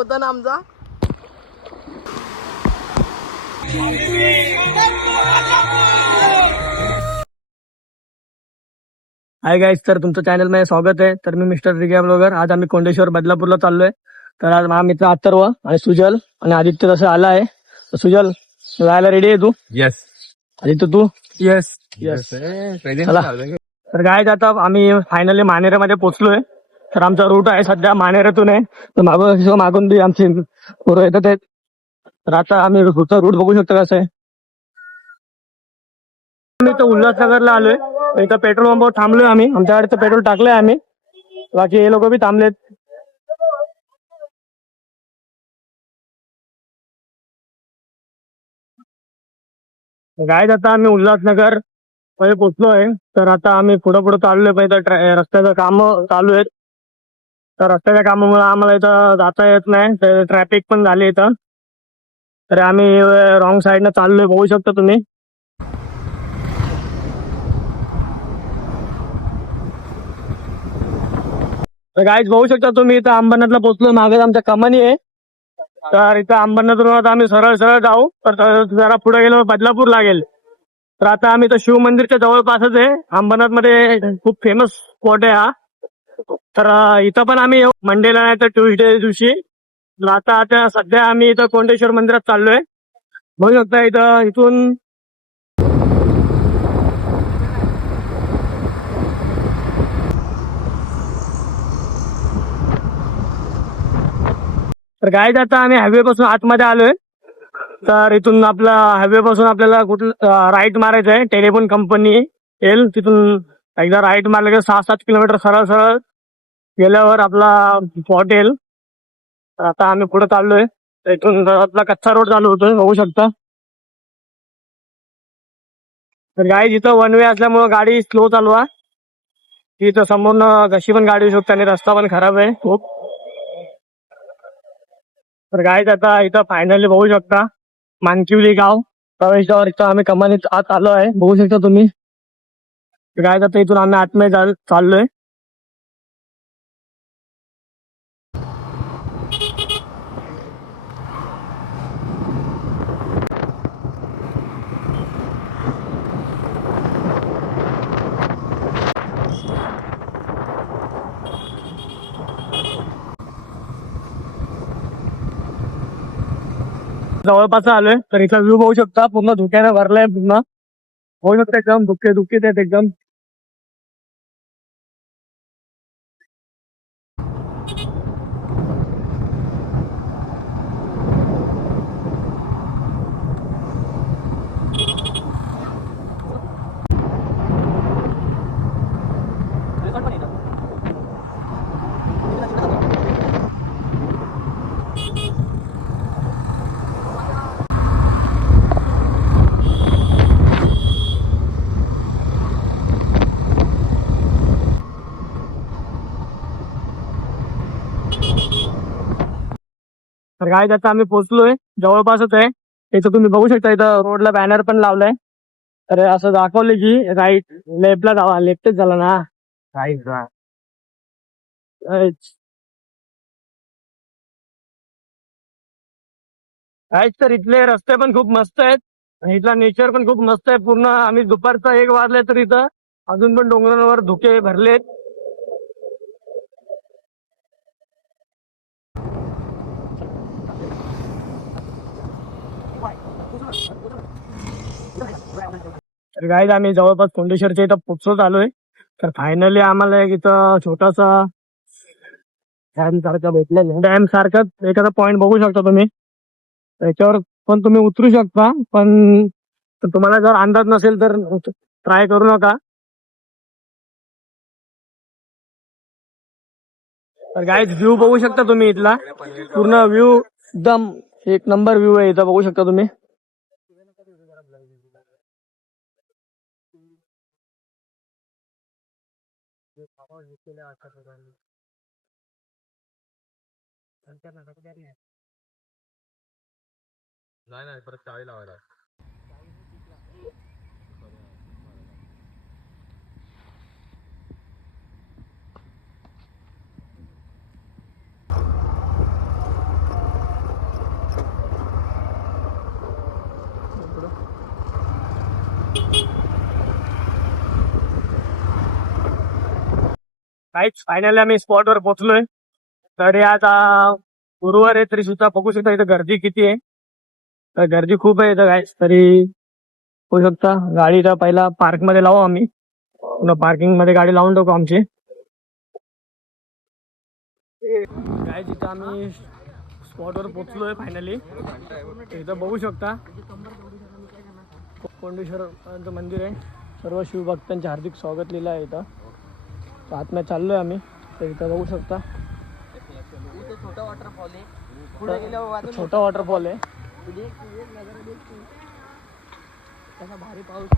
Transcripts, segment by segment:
होता ना आमचा. हाय गाईज, तर तुमचं चॅनल मध्ये स्वागत आहे. तर मी मिस्टर रिग्या ब्लॉगर. आज आम्ही कोंडेश्वर बदलापूरला चाललोय. तर आज माझा मित्र अथर्व आणि सुजल आणि आदित्य तसं आला आहे. तर सुजल जायला रेडी आहे तू? यस. आदित्य तू? यस. यस. चला. तर गाईज आता आम्ही फायनली मानेऱ्यामध्ये पोहोचलोय. तर आमचा रूट आहे सध्या मानेऱ्यातून आहे. तर मागून बी आमची पोरं येतात आहेत. तर आता आम्ही रूट बघू शकतो कसं आहे. आम्ही इथं उल्हासनगरला आलोय. इथं पेट्रोल पंपावर थांबलोय आम्ही. आमच्या गाडीचं पेट्रोल टाकलंय आम्ही. बाकी हे लोक बी थांबलेत. गाईज आता आम्ही उल्हासनगर मध्ये पोहोचलोय. तर आता आम्ही पुढे पुढे चाललोय. पाहिजे रस्त्याचं काम चालू आहेत. तर रस्त्याच्या कामामुळे आम्हाला इथं जाता येत नाही. तर ट्रॅफिक पण झाली इथं. तर आम्ही रॉंग साईडनं चाललोय, बघू शकता तुम्ही. तर गाईज बघू शकता तुम्ही, इथं अंबरनाथला पोहोचलो. मागे आमच्या कमानी आहे. तर इथं अंबरनाथवरून आता आम्ही सरळ सरळ जाऊ. तर जरा पुढे गेलो बदलापूर लागेल. तर आता आम्ही तर शिव मंदिरच्या जवळपासच आहे. अंबरनाथ मध्ये खूप फेमस स्पॉट आहे हा. तर इथं पण आम्ही येऊ मंडेला नाही तर ट्युजडे दिवशी. आता सध्या आम्ही इथं कोंडेश्वर मंदिरात चाललोय. बघू शकता इथं इथून. तर गाईज आता आम्ही हायवे पासून आतमध्ये आलोय. तर इथून आपला हायवे पासून आपल्याला कुठलं राईट मारायचं आहे. टेलिफोन कंपनी येईल तिथून. एकदा राईट मारलं की 6-7 किलोमीटर सरळ सरळ गेल्यावर आपला स्पॉट येईल. तर आता आम्ही पुढे चाललोय. इथून आपला कच्चा रोड चालू होतोय, बघू शकता. तर गाईज इथं वन वे असल्यामुळे गाडी स्लो चालवा. इथं समोरनं कशी पण गाडी येऊ शकते आणि रस्ता पण खराब आहे खूप. तर गाईज आता इथं फायनली बघू शकता मानकिवली गाव प्रवेशद्वार. इथं आम्ही कमानीत आत आलो आहे, बघू शकता तुम्ही. गाईज आता इथून आम्ही आतमध्ये चाललोय. जवळपास आलोय. तर इथला व्ह्यू बघू शकता, पूर्ण धुक्याने भरलाय. पूर्ण बघू शकता एकदम धुके धुकीत आहेत एकदम. तर गाईज आता आम्ही पोहोचलोय, जवळपासच आहे. इथं तुम्ही बघू शकता, इथं रोडला बॅनर पण लावलाय. तर असं दाखवले की राईट लेफ्टला जावा. लेफ्टच झाला ना, राईट जा. गाईज तर इथले रस्ते पण खूप मस्त आहेत आणि इथला नेचर पण खूप मस्त आहे. पूर्ण आम्ही दुपारचा 1 वाजले तर इथं अजून पण डोंगरांवर धुके भरलेत. तर गाईज आम्ही जवळपास कोंडेश्वरच्या इथं पोचत आलोय. तर फायनली आम्हाला एक इथं छोटासा डॅम सारखं भेटलेलं. डॅम सारखं एखादा पॉइंट बघू शकता तुम्ही. त्याच्यावर पण तुम्ही उतरू शकता, पण तुम्हाला जर अंदाज नसेल तर ट्राय करू नका. तर गाईज व्ह्यू बघू शकता तुम्ही इथला. पूर्ण व्ह्यू एकदम एक नंबर व्ह्यू आहे इथं, बघू शकता तुम्ही. नाही परत चावी लावायला. काहीच फायनली आम्ही स्पॉटवर पोहोचलोय. तरी आता गुरुवार आहे तरी सुद्धा बघू शकता इथं गर्दी किती आहे. तर गर्दी खूप आहे इथं काहीच. तरी होऊ शकता गाडीचा पहिला पार्क मध्ये लावू आम्ही. पार्किंग मध्ये गाडी लावून टाकू आमची. काय जिथं आम्ही स्पॉटवर पोहोचलोय फायनली. इथं बघू शकता कोंडेश्वर मंदिर आहे. सर्व शिवभक्तांचे हार्दिक स्वागत लिहिलं आहे इथं. तर आतमध्ये चाललोय आम्ही. तर इथं बघू शकता छोटा वॉटरफॉल आहे. पुढे गेल्यावर छोटा वॉटरफॉल आहे. त्याचा भारी पाऊस.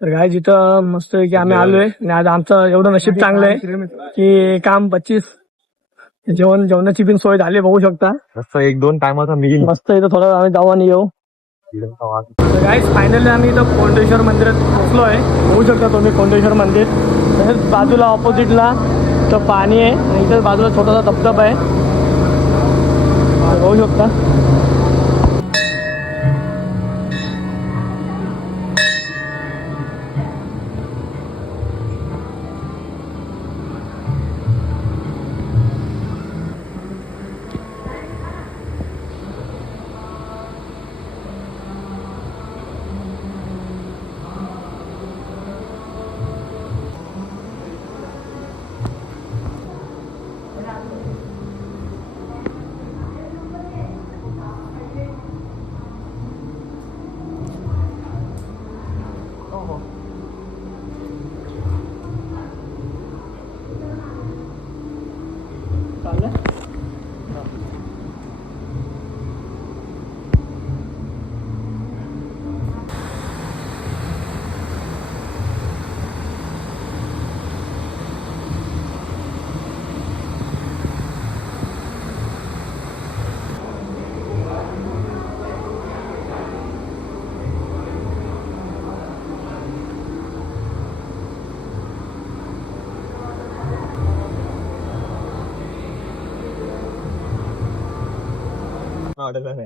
तर काय जिथं मस्त की आम्ही आलोय आणि आज आमचं एवढं नशीब चांगलं आहे की काम 25 जेवणाची पण सोय झाली बघू शकता. तसं 1-2 टायमाचा मील मस्त इथं थोडं आम्ही जाऊ आणि येऊ. तर गाईस फायनली आम्ही इथं कोंडेश्वर मंदिरात पोहोचलो आहे. बघू शकता तुम्ही कोंडेश्वर मंदिर. तसेच बाजूला ऑपोजिटला तर पाणी आहे आणि इथं बाजूला छोटासा धबधबा आहे. बघू शकता. चाललंय.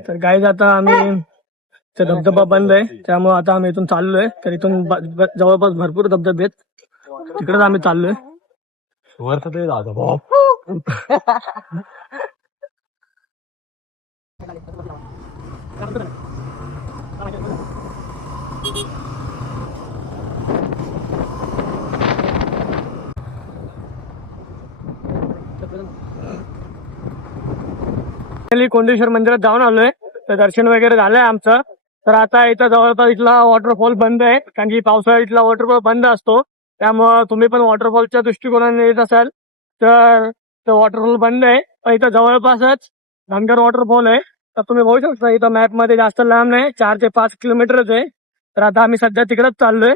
तर गाईज आता आम्ही ते धबधबा बंद आहे त्यामुळे आता आम्ही इथून चाललोय. तर इथून जवळपास भरपूर धबधबे आहेत. तिकडेच आम्ही चाललोय. वरचं ते जातो. कोंडेश्वर मंदिरात जाऊन आलोय. तर दर्शन वगैरे झालंय आमचं. तर आता इथं जवळपास इथला वॉटरफॉल बंद आहे कारण की पावसाळ्यात इथला वॉटरफॉल बंद असतो. त्यामुळं तुम्ही पण वॉटरफॉलच्या दृष्टिकोनाने येत असाल तर वॉटरफॉल बंद आहे. पण इथं जवळपासच धनगर वॉटरफॉल आहे. तर तुम्ही बघू शकता इथं मॅप मध्ये जास्त लांब नाही 4 ते 5 किलोमीटरच आहे. तर आता आम्ही सध्या तिकडेच चाललोय.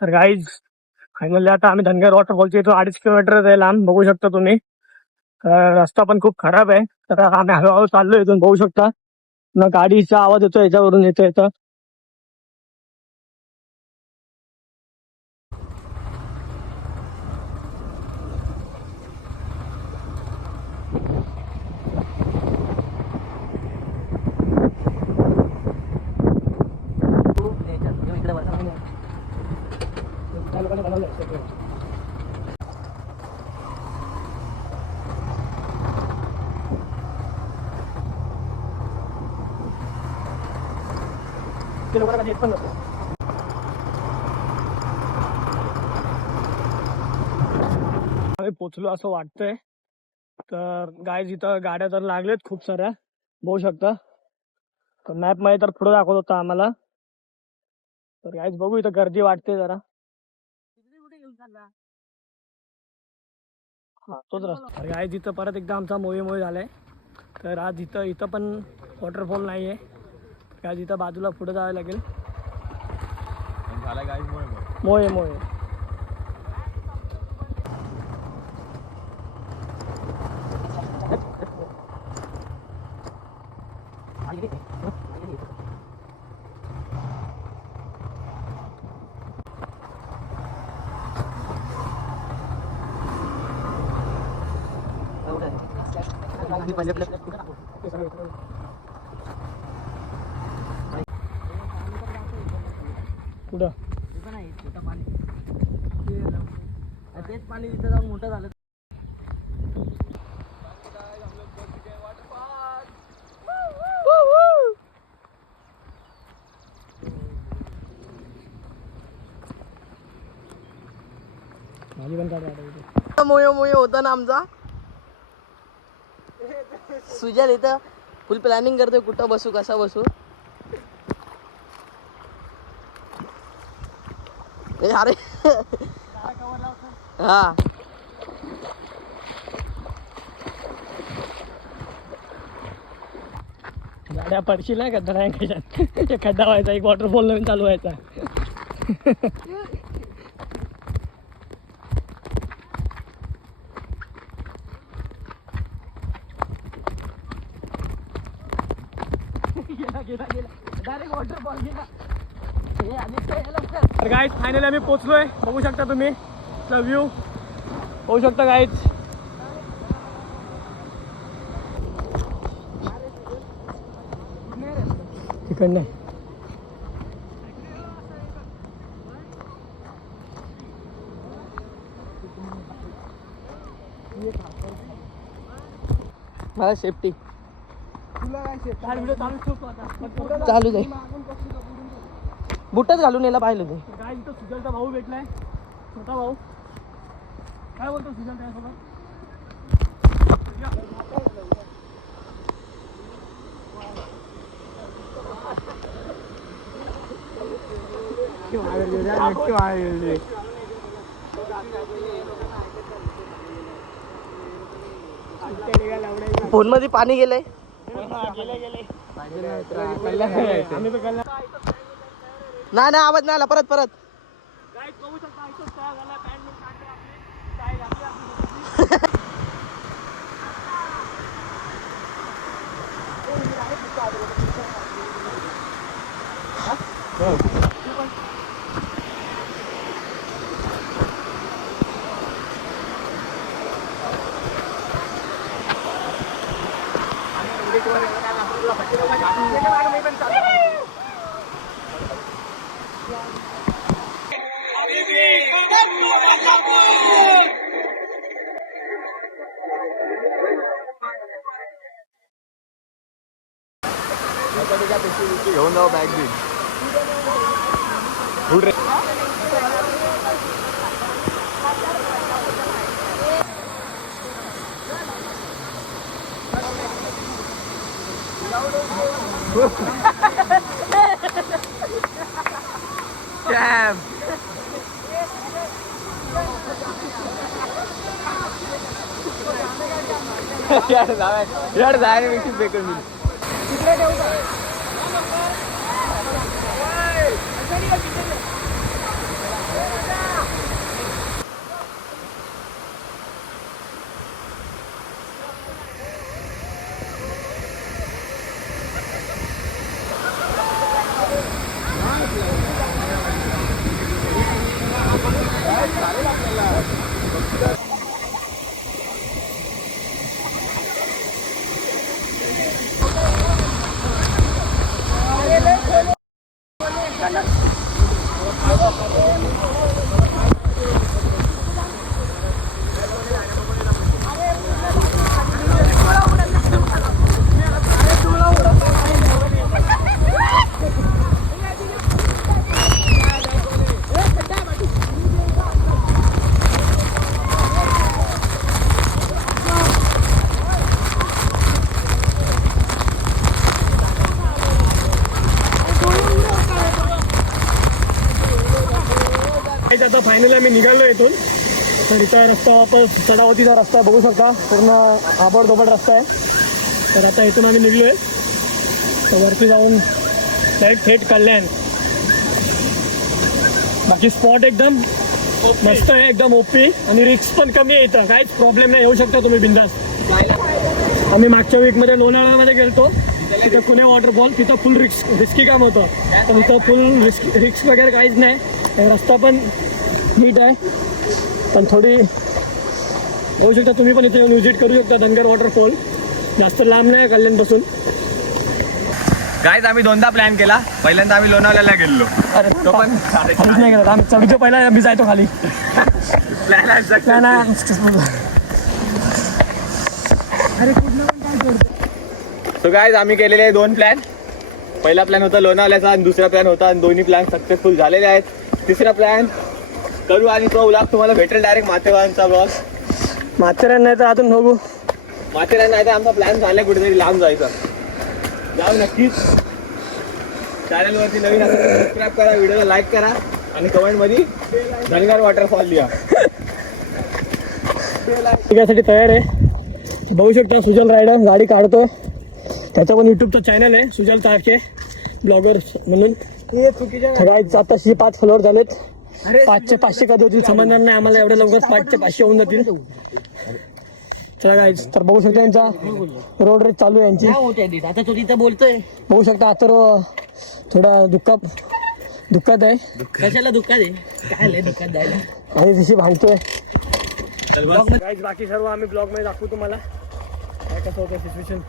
तर गाईज फायनली आता आम्ही धनगर वॉटरफॉलच्या इथं 2.5 किलोमीटर आहे लांब बघू शकता तुम्ही. रस्ता पण खूप खराब आहे. तर आम्ही हळूहळू चाललोय इथून बघू शकता. ना गाडीचा आवाज येतो याच्यावरून येतो येतं. ते लोकांना कधी येत पण नसतं. आम्ही पोचलो असं वाटतंय. तर गाईज इथं गाड्या तर लागलेत खूप साऱ्या बघू शकता. मॅप मध्ये तर पुढे दाखवत होता आम्हाला. तर गाईज बघू इथं गर्दी वाटते जरा. हा तोच रस्ता. तर गाईज इथं परत एकदा आमचा मोहे झालाय. तर आज इथं पण वॉटरफॉल नाही आहे. आज इथं बाजूला पुढे जावं लागेल. झाला गाईज मोहे कुठं तेच पाणी तिथं जाऊन मोठं झालं. माझी पण काढ. मोये होता ना आमचा. सुजल इथं फुल प्लॅनिंग करतोय कुठं बसू कसा बसू. अरे हा गाड्या पडशील नाही खड्डा नाही कशात. खड्डा व्हायचा एक वॉटरफॉल नवीन चालू व्हायचा. तर गाईज फायनली आम्ही पोचलोय. बघू शकता तुम्ही व्ह्यू होऊ शकता गाईज. तिकडनं मला सेफ्टी चालू जाईल. बुटच घालून यायला पाहिलं तू. काय इथं सुजलचा भाऊ भेटलाय. छोटा भाऊ काय बोलतो सुजल त्यासोबत. फोन मध्ये पाणी गेलंय. नाही आवाज नाही आला. परत घेऊन जाऊ बॅग बी. यार जायला मी बेकर मी आता फायनली आम्ही निघालो इथून. तर इथं रस्ता वापस चढावतीचा रस्ता बघू शकता, पूर्ण आबडधोबड रस्ता आहे. तर आता इथून आम्ही निघलोय. तर वरती जाऊन थेट कल्याण. बाकी स्पॉट एकदम मस्त आहे, एकदम ओपी आणि रिस्क पण कमी आहे. इथं काहीच प्रॉब्लेम नाही, येऊ शकता तुम्ही बिंदास. आम्ही मागच्या वीकमध्ये लोणावळ्यामध्ये गेलतो, तिथे पुणे वॉटरफॉल. तिथं फुल रिस्की काम होतं, तर इथं फुल रिस्क वगैरे काहीच नाही. रस्ता पण नीट आहे, पण थोडी होऊ शकता तुम्ही पण इथे व्हिजिट करू शकता. धनगर वॉटरफॉल जास्त लांब नाही कल्याणपासून. गाईज आम्ही दोनदा प्लॅन केला. पहिल्यांदा आम्ही लोणावळ्याला गेलो. अरे तो पण नाही गेला आम्ही. चढतो पहिला मी जायचो खाली. सो गाईज आम्ही केलेले 2 प्लॅन. पहिला प्लॅन होता लोणावळ्याचा आणि दुसरा प्लॅन होता, आणि दोन्ही प्लॅन सक्सेसफुल झालेले आहेत. तिसरा प्लॅन करू आणि तो ब्लॉग तुम्हाला भेटेल डायरेक्ट माथेरानचा ब्लॉग. माथेरान नाही तर अजून बघू. माथेरान नाही तर आमचा प्लॅन झाला कुठेतरी लांब जायचा. जाऊ नक्कीच. चॅनलवरती नवीन असेल तर सबस्क्राईब करा, व्हिडिओला लाईक करा आणि कमेंटमध्ये धनगर वॉटरफॉल लिहा. यासाठी तयार आहे. बघू शकता सुजल रायडर गाडी काढतो. त्याचा पण युट्यूबचा चॅनल आहे सुजल तारखे ब्लॉगर म्हणून. सगळ्यात आताशी 5 फॉलोअर झालेत. 500 500 कधी होतील समजणार नाही आम्हाला. एवढ्या लवकर 500 500 होऊन जातील. चला गाईज, तर बघू शकता यांचा रोड रेस चालू आहे यांची. आता तो तिथं बोलतोय. बघू शकता आता थोडा दुःखात आहे. कशाला दुःखात आहे, काय लय दुःखात जायला. आणि जशी भांगतोय. बाकी सर्व आम्ही ब्लॉग मध्ये दाखवू तुम्हाला काय कसं होतं सिच्युएशन.